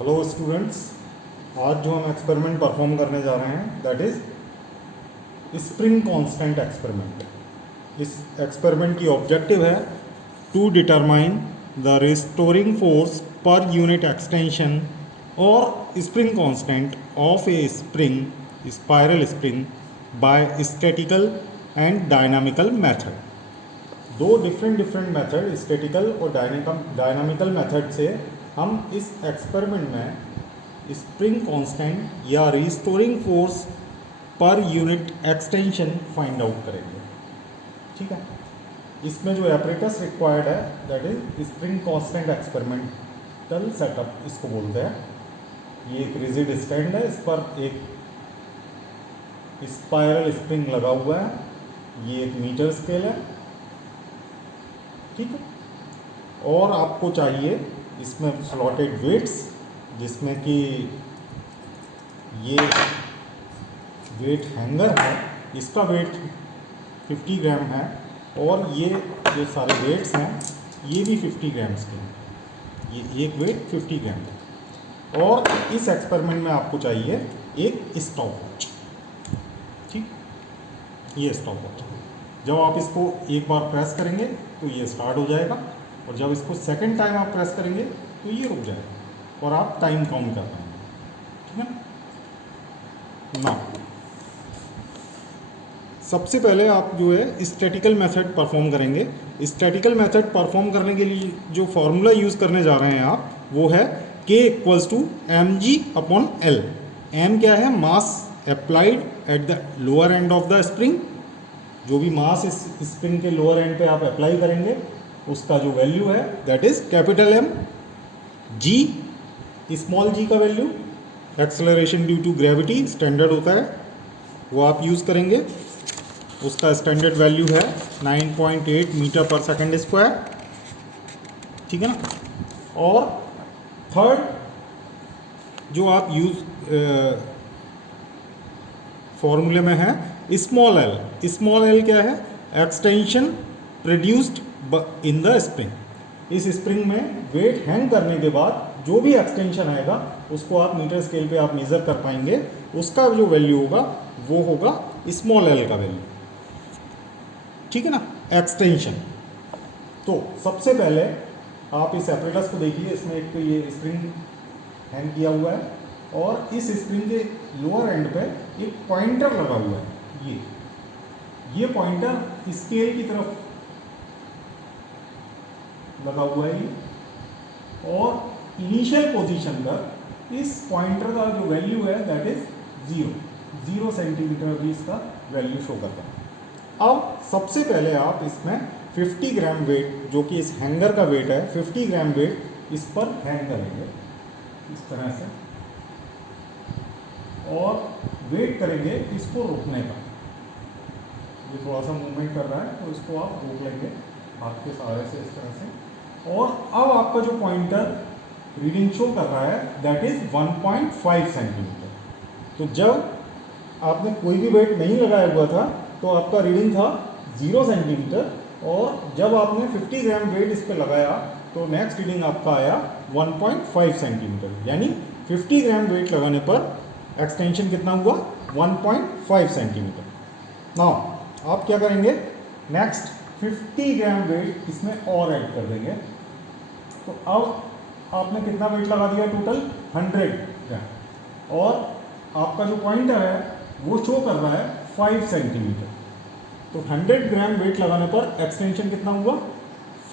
Hello students, आज जो हम एक्सपेरिमेंट परफॉर्म करने जा रहे हैं that is spring constant experiment. इस एक्सपेरिमेंट की ऑब्जेक्टिव है to determine the restoring force per unit extension और spring constant of a spring spiral spring by statical and dynamical method. दो डिफरेंट मेथड स्टैटिकल और डायनामिकल मेथड से हम इस experiment में स्प्रिंग कांस्टेंट या restoring force per unit extension find out करेंगे। ठीक है, इसमें जो एपरेटस रिक्वायर्ड है that is spring constant experimental setup इसको बोलते हैं। ये एक रिजिड स्टैंड है, इस पर एक स्पाइरल स्प्रिंग लगा हुआ है, ये एक मीटर स्केल है। ठीक है, और आपको चाहिए इसमें स्लॉटेड वेट्स, जिसमें कि ये वेट हैंगर है, इसका वेट 50 ग्राम है और ये जो सारे वेट्स हैं ये भी 50 ग्राम्स के हैं। ये एक वेट 50 ग्राम है। और इस एक्सपेरिमेंट में आपको चाहिए एक स्टॉप वॉच। ठीक, ये स्टॉप वॉच जब आप इसको एक बार प्रेस करेंगे तो ये स्टार्ट हो जाएगा, और जब इसको सेकंड टाइम आप प्रेस करेंगे तो ये रुक जाएगा और आप टाइम काउंट कर पाएंगे। ठीक है ना। सबसे पहले आप जो है स्टैटिकल मेथड परफॉर्म करेंगे। स्टैटिकल मेथड परफॉर्म करने के लिए जो फॉर्मूला यूज़ करने जा रहे हैं आप, वो है K equals to mg/L। m क्या है? Mass applied at the lower end of the spring. जो भी मास इस स्प्रिंग के लोअर एंड पे आप अप्लाई करेंगे उसका जो वैल्यू है that is capital M। g, small g का value acceleration due to gravity standard होता है, वो आप यूज़ करेंगे। उसका स्टैंडर्ड वैल्यू है 9.8 मीटर पर सेकंड स्क्वायर। ठीक है ना। और थर्ड जो आप यूज़ फॉर्मूले में है स्मॉल l। स्मॉल l क्या है? Extension produced in the spring. इस स्प्रिंग में वेट हैंग करने के बाद जो भी एक्सटेंशन आएगा उसको आप मीटर स्केल पे आप मेज़र कर पाएंगे, उसका जो वैल्यू होगा वो होगा स्मॉल l का वैल्यू। ठीक है ना, एक्सटेंशन। तो सबसे पहले आप इस एपरेटस को देखिए, इसमें एक तो ये स्प्रिंग हैंग किया हुआ है और इस स्प्रिंग के लोअर एंड पे एक पॉइंटर लगा हुआ है। ये पॉइंटर स्केल की तरफ लगा हुआ है ये, और इनिशियल पोजीशन पर इस पॉइंटर का जो वैल्यू है दैट इज 0 सेंटीमीटर भी इसका वैल्यू शो करता है। अब सबसे पहले आप इसमें 50 ग्राम वेट, जो कि इस हैंगर का वेट है, 50 ग्राम वेट इस पर हैंग करेंगे इस तरह से, और वेट करेंगे इसको रोकने का। ये थोड़ा सा मूवमेंट कर रहा है तो इसको आप रोक लेंगे हाथ के सहारे से इस तरह से। और अब आपका जो पॉइंटर रीडिंग शो कर रहा है दैट इज 1.5 सेंटीमीटर। तो जब आपने कोई भी वेट नहीं लगाया हुआ था तो आपका रीडिंग था 0 सेंटीमीटर, और जब आपने 50 ग्राम वेट इस पर लगाया तो नेक्स्ट रीडिंग आपका आया 1.5 सेंटीमीटर। यानी 50 ग्राम वेट लगाने पर एक्सटेंशन कितना हुआ? 1.5 सेंटीमीटर। नाउ आप क्या करेंगे, नेक्स्ट 50 ग्राम वेट इसमें और ऐड कर देंगे। तो अब आपने कितना वेट लगा दिया? टोटल 100 ग्राम, और आपका जो पॉइंटर है वो शो कर रहा है 5 सेंटीमीटर। तो 100 ग्राम वेट लगाने पर एक्सटेंशन कितना हुआ?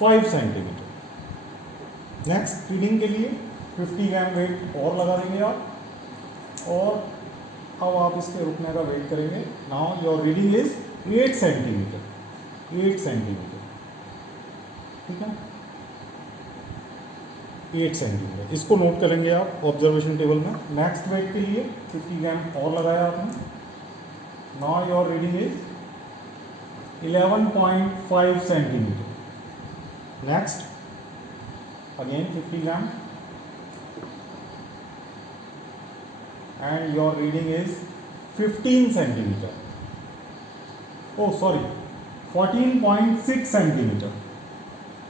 5 सेंटीमीटर। नेक्स्ट रीडिंग के लिए 50 ग्राम वेट और लगा देंगे आप, और अब आप इसके रुकने का वेट करेंगे। Now your reading is 8 centimetre. 8 centimetre. ठीक है, 8 सेंटीमीटर। इसको नोट करेंगे आप ऑब्जर्वेशन टेबल में। नेक्स्ट वेट के लिए 50 ग्राम और लगाया आपने। Now your reading is 11.5 centimetre. Next again 50 gram and your reading is 15 centimeter. Oh sorry, 14.6 centimeter.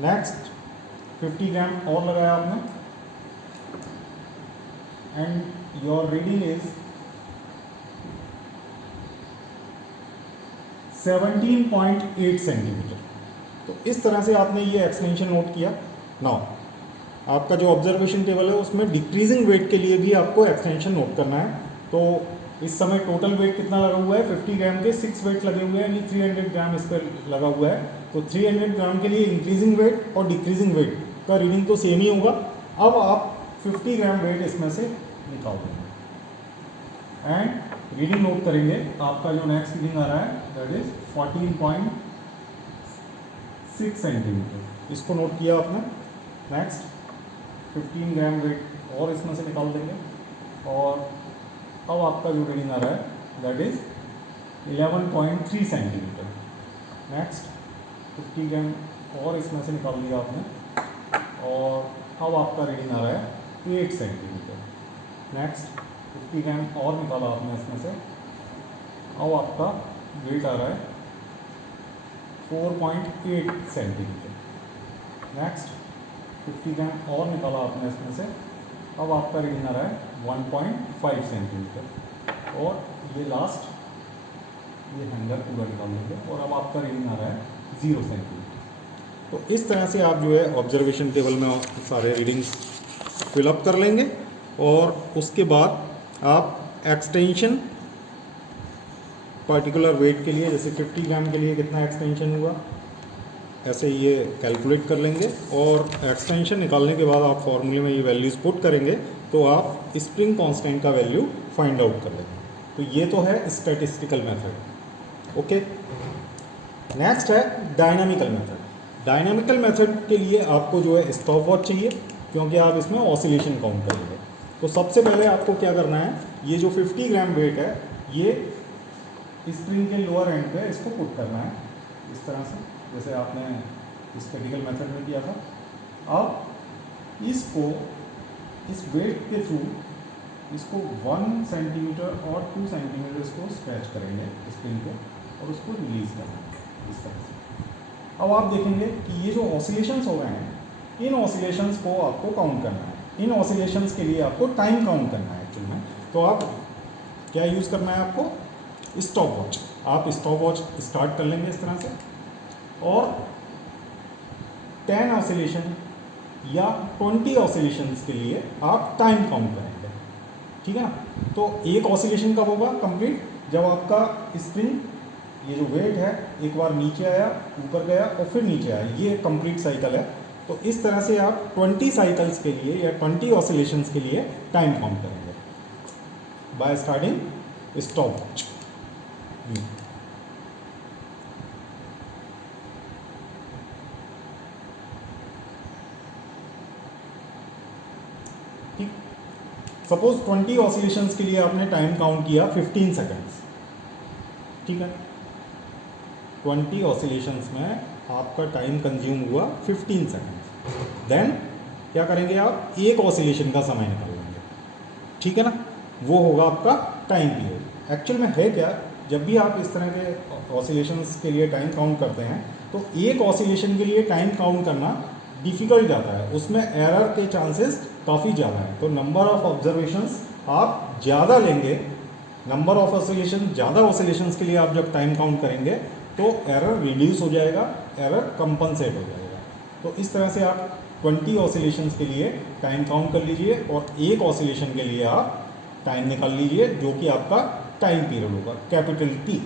Next 50 ग्राम और लगाया आपने। And your reading is 17.8 centimetre. तो इस तरह से आपने ये एक्सटेंशन नोट किया। नाउ आपका जो ऑब्जर्वेशन टेबल है उसमें डिक्रीजिंग वेट के लिए भी आपको एक्सटेंशन नोट करना है। तो इस समय टोटल वेट कितना लगा हुआ है, 50 ग्राम के 6 वेट लगे हुए हैं, यानी 300 ग्राम इस पर लगा हुआ है। तो 300 ग्राम के लिए इंक्रीजिंग वेट और डिक्रीजिंग वेट का रीडिंग तो सेम ही होगा। अब आप 50 ग्राम वेट इसमें से निकाल देंगे एंड रीडिंग नोट करेंगे। आपका जो नेक्स्ट रीडिंग आ रहा है दैट इज 14.6 सेंटीमीटर। इसको नोट किया आपने। नेक्स्ट 15 ग्राम वेट और इसमें से निकाल देंगे और अब आपका जो रीडिंग आ रहा है दैट इज 11.3 सेंटीमीटर। नेक्स्ट 50 ग्राम और इसमें से निकाल दिया आपने और अब आपका रीडिंग आ रहा है 8 सेंटीमीटर। नेक्स्ट 50 ग्राम और निकाला आपने इसमें से, अब आपका वेट आ रहा है 4.8 सेंटीमीटर। नेक्स्ट 50 ग्राम और निकाला आपने इसमें से, अब आपका रीडिंग आ रहा है 1.5 सेंटीमीटर। और ये लास्ट ये हैंगर पूरा निकाल लेंगे और अब आपका रीडिंग आ रहा है 0 सेंटीमीटर। तो इस तरह से आप जो है ऑब्जर्वेशन टेबल में सारे रीडिंग्स फिलअप कर लेंगे और उसके बाद आप एक्सटेंशन पर्टिकुलर वेट के लिए, जैसे 50 ग्राम के लिए कितना एक्सटेंशन हुआ, ऐसे ये कैलकुलेट कर लेंगे और एक्सटेंशन निकालने के बाद आप फॉर्मूले में ये वैल्यूज़ पुट करेंगे तो आप स्प्रिंग कांस्टेंट का वैल्यू फाइंड आउट कर लेंगे। तो ये तो है स्टैटिस्टिकल मेथड। ओके, नेक्स्ट है डायनामिकल मेथड। डायनामिकल मेथड के लिए आपको जो है स्टॉप वॉच चाहिए क्योंकि आप इसमें ऑसिलेशन काउंट करेंगे। तो सबसे पहले आपको क्या करना है, ये जो 50 ग्राम वेट है ये स्प्रिंग के लोअर एंड पे इसको पुट करना है इस तरह से, जैसे आपने स्टैटिकल मेथड में किया था। अब इसको इस वेट के थ्रू इसको 1 सेंटीमीटर और 2 सेंटीमीटर इसको स्ट्रेच करेंगे स्प्रिंग को और उसको रिलीज करना है इस तरह से। अब आप देखेंगे कि ये जो ऑसिलेशंस हो रहे हैं इन ऑसिलेशंस को आपको काउंट करना है। इन ऑसिलेशंस के लिए आपको टाइम काउंट करना है एक्चुअल में। तो आप क्या यूज़ करना है, आपको स्टॉप वॉच। आप स्टॉप वॉच स्टार्ट कर लेंगे इस तरह से और 10 ऑसिलेशन या 20 ऑसिलेशंस के लिए आप टाइम काउंट करेंगे, ठीक है ना। तो एक ऑसिलेशन कब होगा कंप्लीट, जब आपका स्प्रिंग ये जो वेट है एक बार नीचे आया, ऊपर गया और फिर नीचे आया, ये कंप्लीट साइकिल है। तो इस तरह से आप 20 साइकिल्स के लिए या 20 ऑसिलेशंस के लिए टाइम काउंट करेंगे bye starting stop watch. Suppose 20 oscillations के लिए आपने टाइम काउंट किया 15 सेकेंड्स, ठीक है। 20 ऑसिलेशंस में आपका टाइम कंज्यूम हुआ 15 सेकेंड्स। देन क्या करेंगे, आप एक ऑसिलेशन का समय निकाल लेंगे, ठीक है ना। वो होगा आपका टाइम पीरियड। एक्चुअल में है क्या, जब भी आप इस तरह के ऑसिलेशंस के लिए टाइम काउंट करते हैं तो एक ऑसिलेशन के लिए टाइम काउंट करना डिफ़िकल्ट जाता है, उसमें एरर के चांसेस काफ़ी ज़्यादा है। तो नंबर ऑफ ऑब्जर्वेशंस आप ज़्यादा लेंगे, नंबर ऑफ ऑसिलेशन ज़्यादा ऑसिलेशंस के लिए आप जब टाइम काउंट करेंगे तो एरर रिड्यूस हो जाएगा, एरर कंपनसेट हो जाएगा। तो इस तरह से आप 20 ऑसिलेशंस के लिए टाइम काउंट कर लीजिए और एक ऑसिलेशन के लिए आप टाइम निकाल लीजिए जो कि आपका टाइम पीरियड होगा, कैपिटल टी।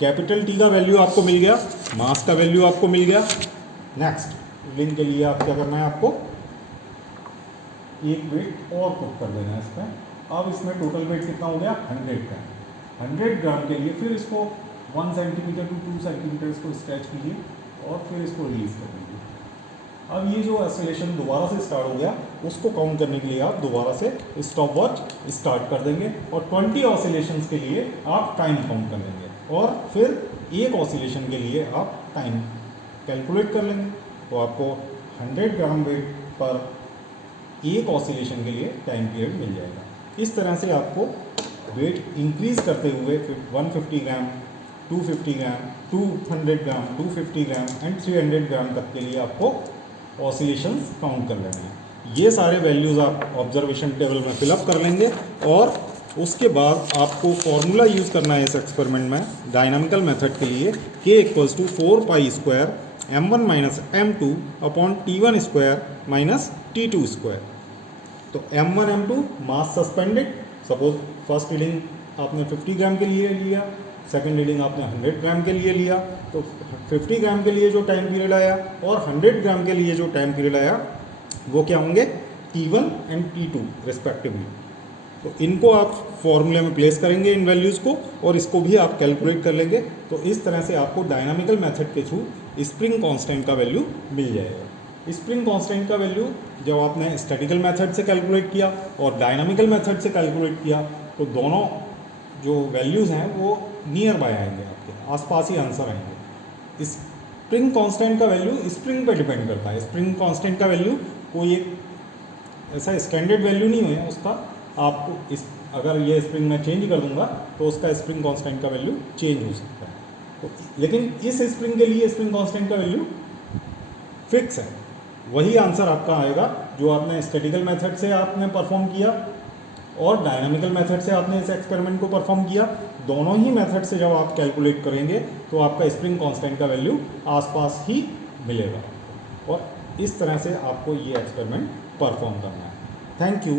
कैपिटल टी का वैल्यू आपको मिल गया, मास का वैल्यू आपको मिल गया। नेक्स्ट रीडिंग के लिए आप क्या करना है, आपको एक वेट और पुट कर देना है इस पर। अब इसमें टोटल वेट कितना हो गया, 100 ग्राम। 100 ग्राम के लिए फिर इसको 1 सेंटीमीटर टू 2 सेंटीमीटर इसको स्ट्रेच कीजिए और फिर इसको रिलीज कर दीजिए। अब ये जो ऑसिलेशन दोबारा से स्टार्ट हो गया उसको काउंट करने के लिए आप दोबारा से स्टॉप वॉच स्टार्ट कर देंगे और 20 ऑसिलेशंस के लिए आप टाइम काउंट कर लेंगे और फिर एक ऑसिलेशन के लिए आप टाइम कैलकुलेट कर लेंगे। तो आपको 100 ग्राम वेट पर एक ऑसिलेशन के लिए टाइम पीरियड मिल जाएगा। इस तरह से आपको वेट इंक्रीज करते हुए 150 ग्राम, 250 ग्राम, 200 ग्राम, 250 ग्राम एंड 300 ग्राम तक के लिए आपको ऑसिलेशंस काउंट कर लेना है। ये सारे वैल्यूज़ आप ऑब्जर्वेशन टेबल में फिलअप कर लेंगे और उसके बाद आपको फॉर्मूला यूज़ करना है इस एक्सपेरिमेंट में डायनामिकल मेथड के लिए k equals to 4 pi square m1 minus m2 upon t1 square minus t2 square. तो m1 m2 mass suspended, suppose first reading आपने 50 ग्राम के लिए लिया, सेकंड रीडिंग आपने 100 ग्राम के लिए लिया, तो 50 ग्राम के लिए जो टाइम पीरियड आया और 100 ग्राम के लिए जो टाइम पीरियड आया वो क्या होंगे, T1 एंड T2 रिस्पेक्टिवली। तो इनको आप फॉर्मूले में प्लेस करेंगे इन वैल्यूज़ को और इसको भी आप कैलकुलेट कर लेंगे। तो इस तरह से आपको डायनामिकल मेथड के थ्रू स्प्रिंग कांस्टेंट का वैल्यू मिल जाएगा। स्प्रिंग कांस्टेंट का वैल्यू जब आपने स्टैटिकल मेथड से कैलकुलेट किया और डायनामिकल मेथड से कैलकुलेट किया तो दोनों जो वैल्यूज़ हैं वो नियर बाय आएंगे, आपके आसपास ही आंसर आएंगे। स्प्रिंग कांस्टेंट का वैल्यू स्प्रिंग पर डिपेंड करता है। स्प्रिंग कांस्टेंट का वैल्यू कोई एक ऐसा स्टैंडर्ड वैल्यू नहीं है उसका, आपको इस अगर ये स्प्रिंग में चेंज कर दूंगा तो उसका स्प्रिंग कांस्टेंट का वैल्यू चेंज हो सकता है। तो लेकिन इस स्प्रिंग के लिए स्प्रिंग कांस्टेंट का वैल्यू फिक्स है, वही आंसर आपका आएगा जो आपने स्टैटिकल मेथड से आपने परफॉर्म किया और डायनामिकल मेथड से आपने इस एक्सपेरिमेंट को परफॉर्म किया। दोनों ही मेथड से जब आप कैलकुलेट करेंगे तो आपका स्प्रिंग कांस्टेंट का वैल्यू आसपास ही मिलेगा और इस तरह से आपको ये एक्सपेरिमेंट परफॉर्म करना है। Thank you.